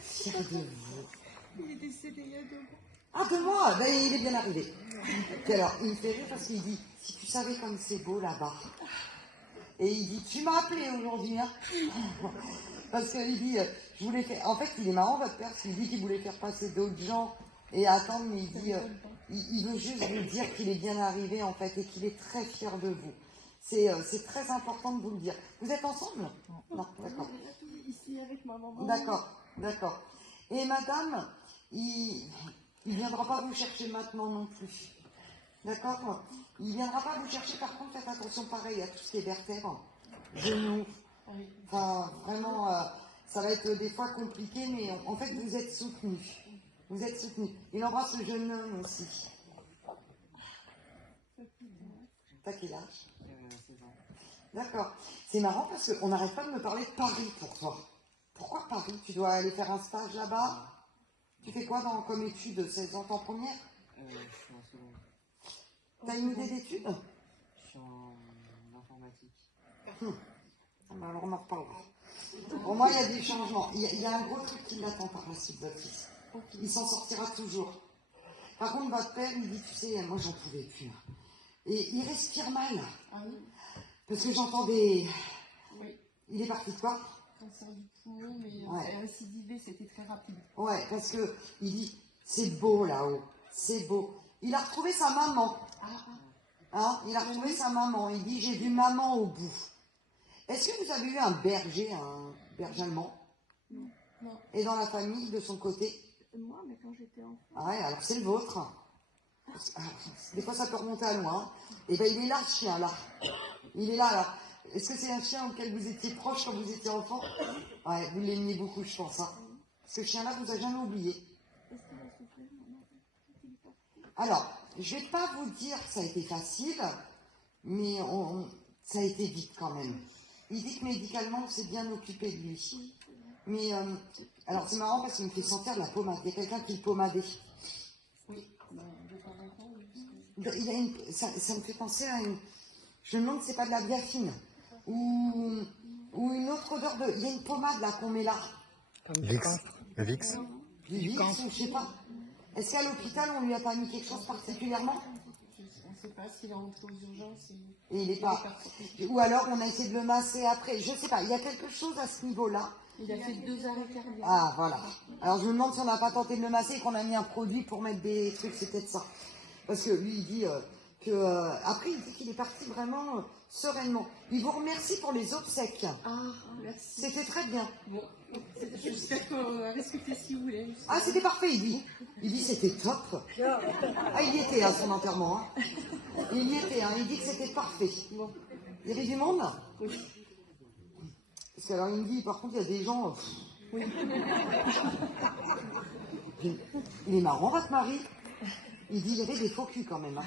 fière de vous. Il est décédé il y a 2 mois. Ah, 2 mois, ben, il est bien arrivé. Puis alors, il me fait rire parce qu'il dit, si tu savais comme c'est beau là-bas. Et il dit, tu m'as appelé aujourd'hui, hein. Parce qu'il dit, je voulais faire... En fait, il est marrant, votre père, parce qu'il dit qu'il voulait faire passer d'autres gens et attendre, mais il dit, il veut juste vous dire qu'il est bien arrivé, en fait, et qu'il est très fier de vous. C'est très important de vous le dire. Vous êtes ensemble? Non, d'accord. Ici avec ma maman. D'accord, d'accord. Et madame, il viendra pas vous chercher maintenant non plus. D'accord? Il viendra pas vous chercher, par contre, faites attention pareil à tout ce qui est vertèbres, genoux. Enfin, vraiment, ça va être des fois compliqué, mais en fait, vous êtes soutenu. Vous êtes soutenu. Il embrasse le jeune homme aussi. T'as quel âge? 16 ans. D'accord. C'est marrant parce qu'on n'arrête pas de me parler de Paris pour toi. Pourquoi Paris? Tu dois aller faire un stage là-bas? Tu fais quoi comme études? 16 ans en première? Je suis en seconde. T'as une idée d'études? Je suis en informatique. Alors on en reparlera. Pour moi, il y a des changements. Il y a un gros truc qui l'attend par la suite, votre fils. Il s'en sortira toujours. Par contre, votre père, il dit, tu sais, moi j'en pouvais plus. Et il respire mal. Ah oui? Parce que j'entends des... Oui. Il est parti de quoi? Cancer du poumon, mais Ouais. récidivé, c'était très rapide. Ouais, parce que il dit, c'est beau là-haut, c'est beau. Il a retrouvé sa maman. Hein, il a retrouvé sa maman. Il dit, j'ai vu maman au bout. Est-ce que vous avez eu un berger allemand? Non. Non. Et dans la famille, de son côté? Moi, mais quand j'étais enfant. Ah ouais, alors c'est le vôtre. Des fois, ça peut remonter à loin. Et ben, il est là, ce chien, là. Il est là, là. Est-ce que c'est un chien auquel vous étiez proche quand vous étiez enfant? Ouais, vous l'aimiez beaucoup, je pense. Hein. Ce chien-là vous a jamais oublié. Est-ce qu'il a souffert? Non. Alors, je vais pas vous dire que ça a été facile, mais ça a été vite quand même. Il dit que médicalement, on s'est bien occupé de lui. Mais, alors c'est marrant parce qu'il me fait sentir de la pommade. Il y a quelqu'un qui le pommadait. Oui, de temps en temps, oui. Ça me fait penser à une... Je me demande si c'est pas de la biafine. Ou une autre odeur de... Il y a une pommade là qu'on met là. Vix. Le Vix. Du Vicks, ou je sais pas. Est-ce qu'à l'hôpital, on lui a pas mis quelque chose particulièrement? On ne sait pas s'il est rentré aux urgences. Et il est pas... Ou alors, on a essayé de le masser après. Je sais pas, il y a quelque chose à ce niveau-là. Il a fait 2 arrêts cardiaques. Ah, voilà. Alors, je me demande si on n'a pas tenté de le masser et qu'on a mis un produit pour mettre des trucs, c'est peut-être ça. Parce que lui, il dit après, il dit qu'il est parti vraiment sereinement. Il vous remercie pour les obsèques. Ah, merci. C'était très bien. Bon, j'espère qu'on va respecter si vous voulez. Ah, c'était parfait, il dit. Il dit c'était top. Ah, il y était à son enterrement. Hein. Il y était, hein. Il dit que c'était parfait. Bon. Il y avait du monde? Oui. Parce que alors il me dit, par contre, il y a des gens... Oui. Il est marrant, votre mari. Il dit, il y avait des faux culs quand même. Hein.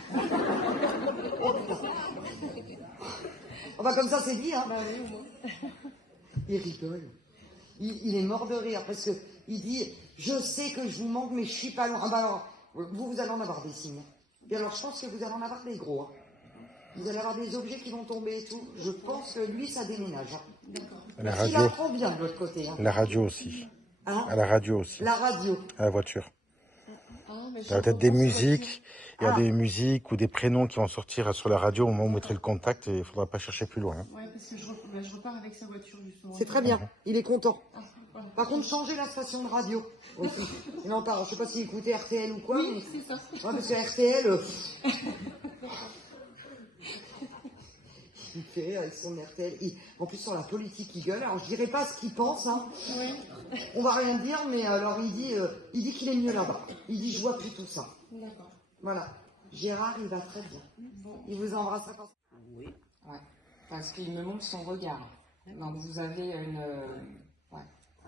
Enfin, comme ça, c'est dit, hein. Bah oui, bon. Il rigole. Il est mort de rire parce que il dit, je sais que je vous manque, mais je suis pas loin. Ah bah alors, vous allez en avoir des signes. Et alors, je pense que vous allez en avoir des gros. Hein. Vous allez avoir des objets qui vont tomber et tout. Je pense que lui, ça déménage. Hein. La Il radio. apprend bien de l'autre côté. Hein. La radio aussi. Hein? À la radio aussi. La radio. À la voiture. Ah, mais Il y a peut-être des musiques. Il y a des musiques ou des prénoms qui vont sortir sur la radio au moment où vous mettrez le contact et il ne faudra pas chercher plus loin. Hein. Ouais, parce que je repars avec sa voiture justement. C'est très bien. Il est content. Ah, voilà. Par contre, changez la station de radio aussi. Non, pas, je sais pas s'il écoutait RTL ou quoi. Oui, mais... c'est ça. Ouais, parce que RTL... Il fait avec son RTL. En plus, sur la politique, il gueule. Alors, je dirais pas ce qu'il pense. Hein. Oui. On va rien dire, mais alors, il dit qu'il est mieux là-bas. Il dit, je vois plus tout ça. D'accord. Voilà. Gérard, il va très bien. Bon. Il vous embrassera pas. Oui. Ouais. Parce qu'il me montre son regard. Donc vous avez une... Ouais.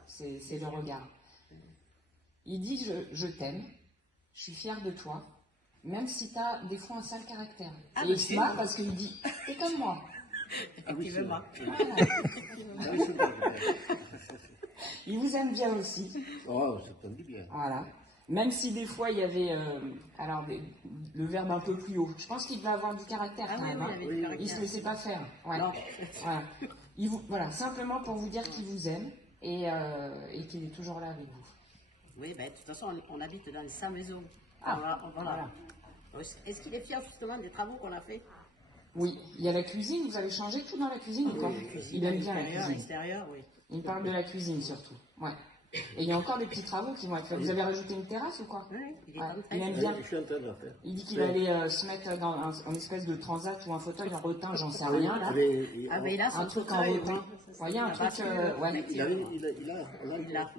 C'est le regard. Il dit, je t'aime. Je suis fière de toi. Même si tu as des fois un sale caractère. Ah, et il se marre parce qu'il dit, t'es comme moi. Effectivement. Voilà. Il vous aime bien aussi. Oh, ça tombe bien. Voilà. Même si des fois il y avait le verbe un peu plus haut. Je pense qu'il devait avoir du caractère quand même. Hein. Il se laissait pas faire. Ouais. Voilà. Voilà. Simplement pour vous dire qu'il vous aime. et qu'il est toujours là avec vous. Oui, ben, de toute façon, on habite dans sa maison. Ah, Voilà. Est-ce qu'il est fier justement des travaux qu'on a fait? Oui, il y a la cuisine, vous avez changé tout dans la cuisine ou quoi? Il aime bien la cuisine. L'extérieur, oui. Il me parle de la cuisine surtout. Ouais. Et il y a encore des petits travaux qui vont être faits. Vous avez rajouté une terrasse ou quoi? Oui, il est Ouais, en train il aime de- bien. Je suis en train de la faire. Il dit qu'il allait se mettre dans un espèce de transat ou un fauteuil en rotin, j'en sais rien là. Ah, mais il a son Un truc en fauteuil, rotin. oui. Vous voyez, un truc. Ouais.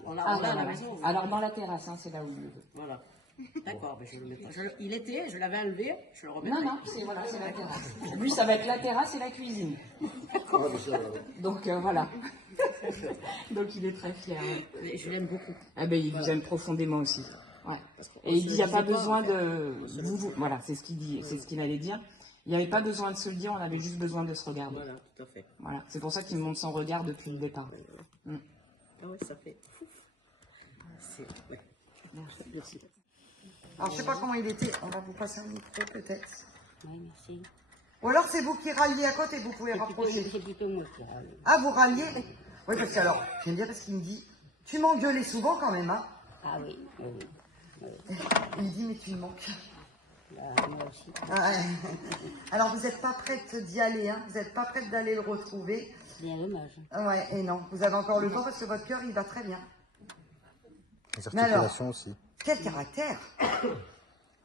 On l'a Ah, à la voilà. maison. Alors dans la terrasse, hein, c'est là où il le veut. Voilà. D'accord, mais je le mettrai. Il était, je l'avais enlevé, je le remettrai. Non, c'est voilà, c'est la terrasse. Lui, ça va être la terrasse et la cuisine. Donc voilà. Donc il est très fier. Ouais. Mais je l'aime beaucoup. Ah ben, il vous aime profondément aussi. Ouais. Et il dit, il n'y a pas besoin de... Voilà, c'est ce qu'il dit, c'est ce qu'il allait dire. Il n'y avait pas besoin de se le dire, on avait juste besoin de se regarder. Voilà, tout à fait. Voilà. C'est pour ça qu'il me montre son regard depuis le départ. Mm. Ah ouais, ça fait. Ouais. Merci. Alors, je sais pas comment il était. On va vous passer un micro, peut-être. Oui, merci. Ou alors, c'est vous qui ralliez à côté, vous pouvez rapprocher. C'est plutôt moi qui râle. Ah, vous ralliez? Oui, parce que alors, j'aime bien parce qu'il me dit, tu m'engueulais souvent quand même, hein. Ah oui, oui. Il me dit, mais tu me manques. Moi aussi. Ah, ouais. Alors, vous n'êtes pas prête d'y aller, hein. Vous n'êtes pas prête d'aller le retrouver. C'est bien dommage. Ouais, et non, vous avez encore le temps parce que votre cœur, il va très bien. Les Mais alors, articulations aussi. quel caractère!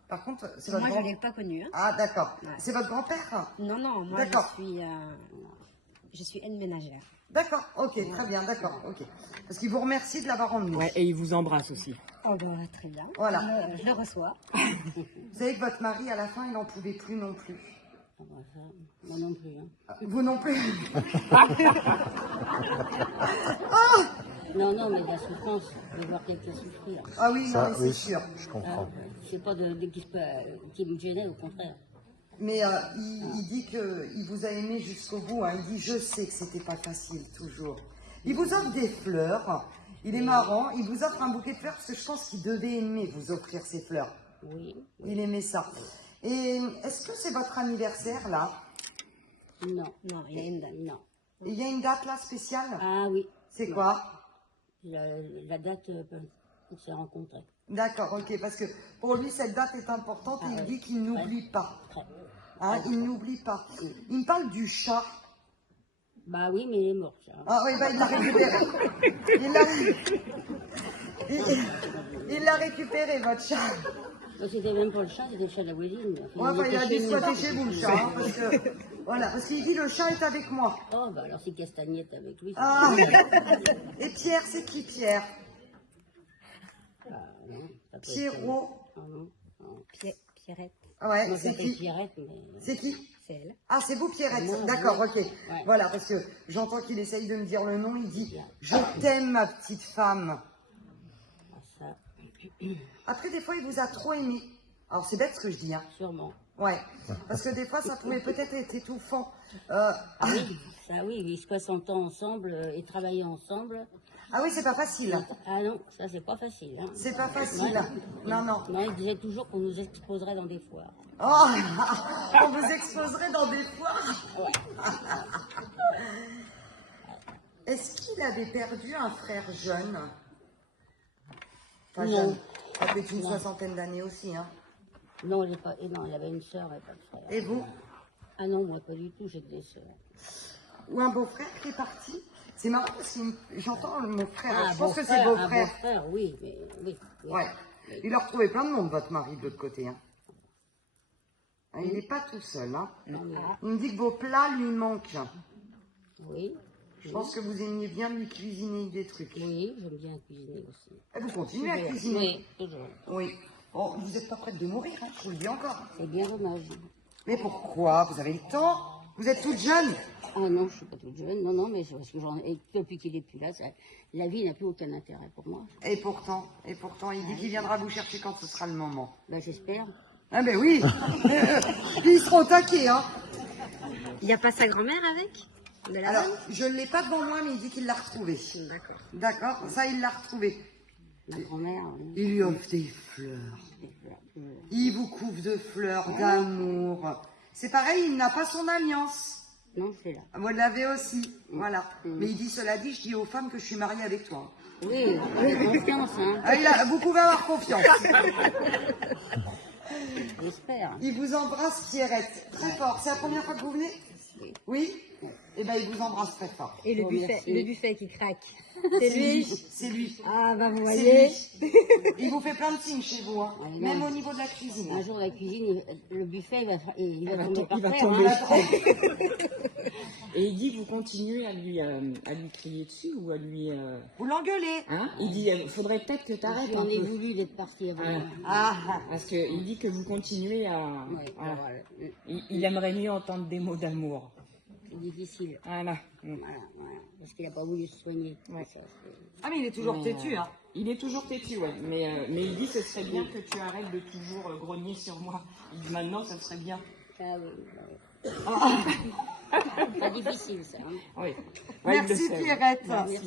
Par contre, c'est votre Moi, je grand... ne l'ai pas connu. Hein. Ah, d'accord. Ouais. C'est votre grand-père? Non, non, moi, D'accord. je suis aide ménagère. D'accord, ok, très bien, d'accord, ok. Parce qu'il vous remercie de l'avoir emmené. Ouais, et il vous embrasse aussi. Oh, bah, très bien. Voilà. Je le reçois. Vous savez que votre mari, à la fin, il n'en pouvait plus non plus. Ah bah ça, moi non plus. Hein. Vous non plus? Non, mais la souffrance, de voir quelqu'un souffrir. Ah oui, non, Ça, mais c'est oui, sûr. je comprends. C'est pas qui me gênait, au contraire. Mais il dit qu'il vous a aimé jusqu'au bout. Hein. Il dit, je sais que c'était pas facile, toujours. Il vous offre des fleurs. Il est marrant. Il vous offre un bouquet de fleurs parce que je pense qu'il devait aimer vous offrir ces fleurs. Oui. Il aimait ça. Et est-ce que c'est votre anniversaire, là? Non. Non, il y a une dame. Non. Il y a une date, là, spéciale? Ah oui. C'est quoi? La date on s'est rencontrés. D'accord, ok, parce que pour lui, cette date est importante et il dit qu'il n'oublie pas. Hein, il n'oublie pas. Il me parle du chat. Bah oui, mais il est mort, ça. Ah oui, bah, il l'a récupéré. Il l'a récupéré, votre chat. Bah, c'était même pas le chat, c'était le chat de la voisine. Ouais, enfin, il a dû exploiter chez vous, le chat. Hein, parce que, voilà, parce qu'il dit le chat est avec moi. Oh, bah alors c'est Castagnette avec lui. Ah. Et Pierre, c'est qui Pierre? Non, ça peut être- Pierrot. Ah, non, non. Pierrette, Ouais, Moi, je c'est l'appelle qui? Pierrette, mais... C'est qui? c'est elle. Ah, c'est vous, Pierrette. Moi, D'accord, oui. ok. Ouais. Voilà, parce que j'entends qu'il essaye de me dire le nom. Il dit je t'aime, ma petite femme. Ah, ça, Après, des fois, il vous a trop aimé. Alors, c'est bête ce que je dis, hein. sûrement. Ouais. Parce que des fois, ça pouvait peut-être être étouffant. Oui, ça oui, ils 60 ans ensemble et travailler ensemble. Ah oui, c'est pas facile. Ah non, ça c'est pas facile. Hein. C'est pas facile. Non, non. Non, il disait toujours qu'on nous exposerait dans des foires. Oh, on vous exposerait dans des foires. Est-ce qu'il avait perdu un frère jeune? Pas Non. jeune. Ça fait une Non. soixantaine d'années aussi, hein. Non, il avait une sœur et pas de frère. Et vous? Ah non, moi pas du tout, j'ai que des sœurs. Ou un beau-frère qui est parti? C'est marrant parce que j'entends mon frère. Ah, je pense que c'est un beau-frère. beau-frère, oui, mais oui. Oui. Ouais. Il a retrouvé plein de monde, votre mari, de l'autre côté. Hein. Ah, il n'est pas tout seul. Hein. Non, mais- Il me dit que vos plats lui manquent. oui. Je pense que vous aimiez bien lui cuisiner des trucs. Oui, j'aime bien cuisiner aussi. Et vous continuez à cuisiner? Oui, toujours. Oui. Oh, vous n'êtes pas prête de mourir, hein, je vous le dis encore. C'est bien dommage. Mais pourquoi? Vous avez le temps? Vous êtes toute jeune? Ah non, je suis pas toute jeune. Non, mais c'est parce que depuis qu'il est plus là, la vie n'a plus aucun intérêt pour moi. Et pourtant, il dit qu'il viendra vous chercher quand ce sera le moment. Ben, j'espère. Ah ben oui. Puis ils seront taqués, hein. Il n'y a pas sa grand-mère avec? De la Alors, bonne? je ne l'ai pas devant moi, mais il dit qu'il l'a retrouvée. D'accord. D'accord, ça il l'a retrouvée. Ma grand-mère, oui. Il lui offre des fleurs. Il vous couvre de fleurs, d'amour. C'est pareil, il n'a pas son alliance. maintenant, c'est là. Vous l'avez aussi, voilà. Mais il dit, cela dit, je dis aux femmes que je suis mariée avec toi. Oui, oui, confiance, hein. Ah, vous pouvez avoir confiance. J'espère. Il vous embrasse, Pierrette, très fort. C'est la première fois que vous venez? Oui? Eh bien, il vous embrasse très fort. Et Bon, merci. le buffet qui craque. C'est lui. C'est lui. Ah, bah vous C'est voyez. lui. Il vous fait plein de signes chez vous, hein. Ouais, Même non. au niveau de la cuisine. Un jour, la cuisine, le buffet, il va tomber par il va terre. tomber. Hein. Et il dit que vous continuez à lui crier dessus ou à lui... Vous l'engueulez. Hein, il dit, faudrait peut-être que tu arrêtes un J'en ai peu. voulu d'être parti avant. Ah. Ah, Parce qu'il dit que vous continuez à... Ouais, voilà. voilà. Il aimerait mieux entendre des mots d'amour. C'est difficile. Voilà. Voilà. Parce qu'il n'a pas voulu se soigner. Ouais. Ça, ah, mais il est toujours Mais, têtu, hein. Il est toujours têtu, ouais. Mais il dit que ce serait bien que tu arrêtes de toujours grogner sur moi. Il dit maintenant, ça serait bien. ah, oui. Pas difficile, ça. Hein. Oui. Ouais, il le Merci, sait, ouais. Pierrette. Merci.